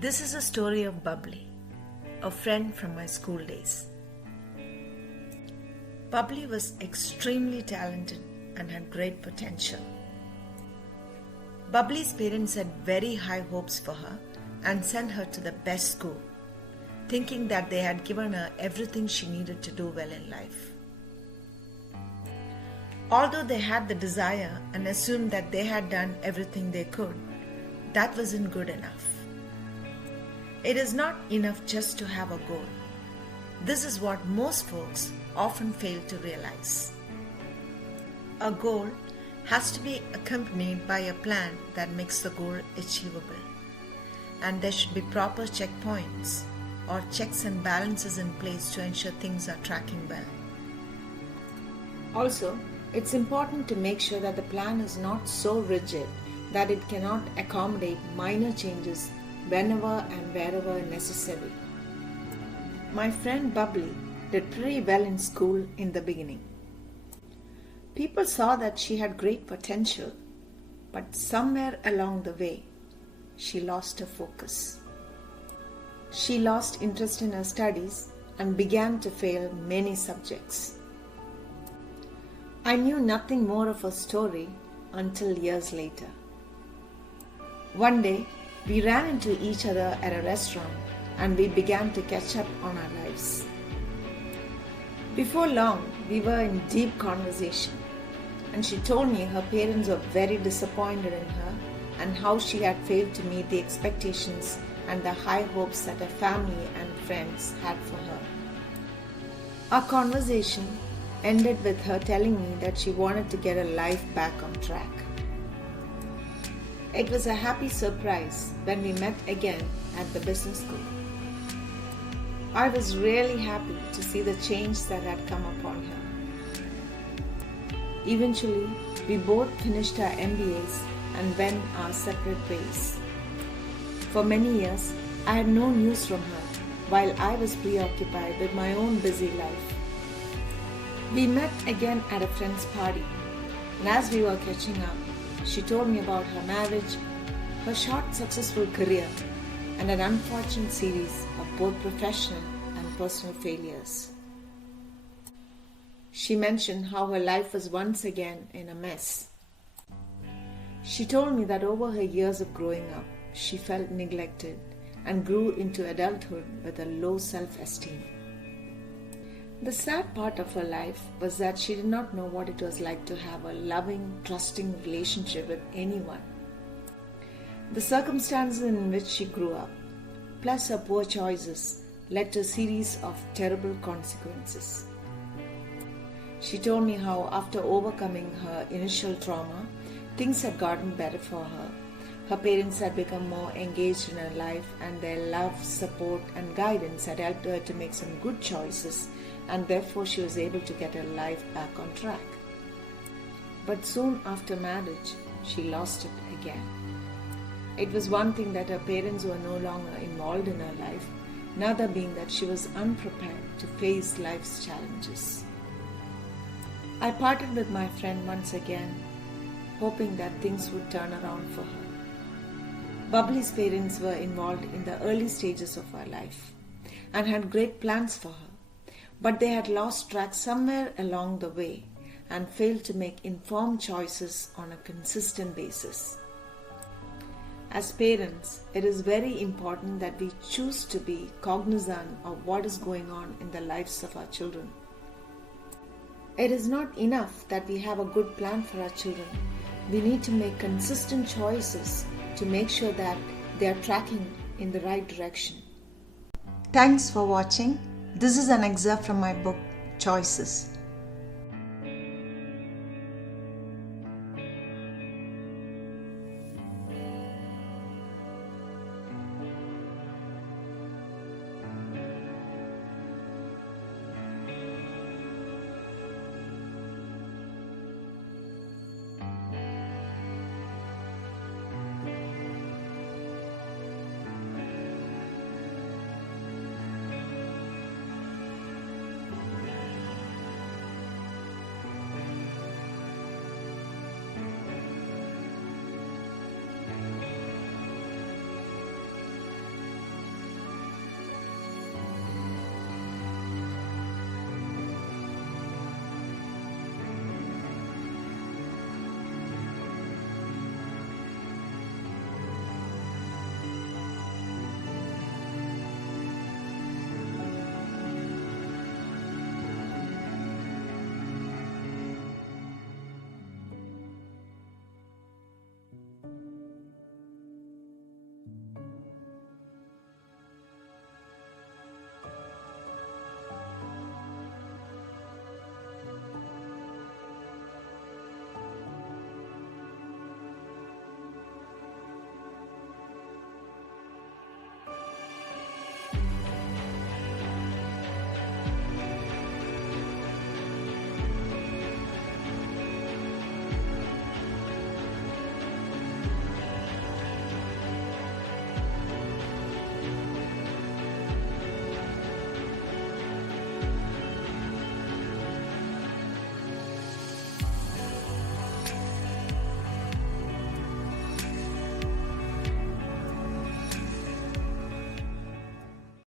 This is a story of Bubbly, a friend from my school days. Bubbly was extremely talented and had great potential. Bubbly's parents had very high hopes for her and sent her to the best school, thinking that they had given her everything she needed to do well in life. Although they had the desire and assumed that they had done everything they could, that wasn't good enough. It is not enough just to have a goal. This is what most folks often fail to realize. A goal has to be accompanied by a plan that makes the goal achievable. And there should be proper checkpoints or checks and balances in place to ensure things are tracking well. Also, it's important to make sure that the plan is not so rigid that it cannot accommodate minor changes whenever and wherever necessary. My friend Bubbly did pretty well in school in the beginning. People saw that she had great potential, but somewhere along the way, she lost her focus. She lost interest in her studies and began to fail many subjects. I knew nothing more of her story until years later. One day, we ran into each other at a restaurant and we began to catch up on our lives. Before long, we were in deep conversation and she told me her parents were very disappointed in her and how she had failed to meet the expectations and the high hopes that her family and friends had for her. Our conversation ended with her telling me that she wanted to get her life back on track. It was a happy surprise when we met again at the business school. I was really happy to see the change that had come upon her. Eventually, we both finished our MBAs and went our separate ways. For many years, I had no news from her while I was preoccupied with my own busy life. We met again at a friend's party, and as we were catching up, she told me about her marriage, her short successful career, and an unfortunate series of both professional and personal failures. She mentioned how her life was once again in a mess. She told me that over her years of growing up, she felt neglected and grew into adulthood with a low self-esteem. The sad part of her life was that she did not know what it was like to have a loving, trusting relationship with anyone. The circumstances in which she grew up, plus her poor choices, led to a series of terrible consequences. She told me how after overcoming her initial trauma, things had gotten better for her. Her parents had become more engaged in her life and their love, support and guidance had helped her to make some good choices, and therefore she was able to get her life back on track. But soon after marriage, she lost it again. It was one thing that her parents were no longer involved in her life, another being that she was unprepared to face life's challenges. I parted with my friend once again, hoping that things would turn around for her. Bubbly's parents were involved in the early stages of her life and had great plans for her. But they had lost track somewhere along the way and failed to make informed choices on a consistent basis. As parents, it is very important that we choose to be cognizant of what is going on in the lives of our children. It is not enough that we have a good plan for our children. We need to make consistent choices to make sure that they are tracking in the right direction. Thanks for watching. This is an excerpt from my book, Choices.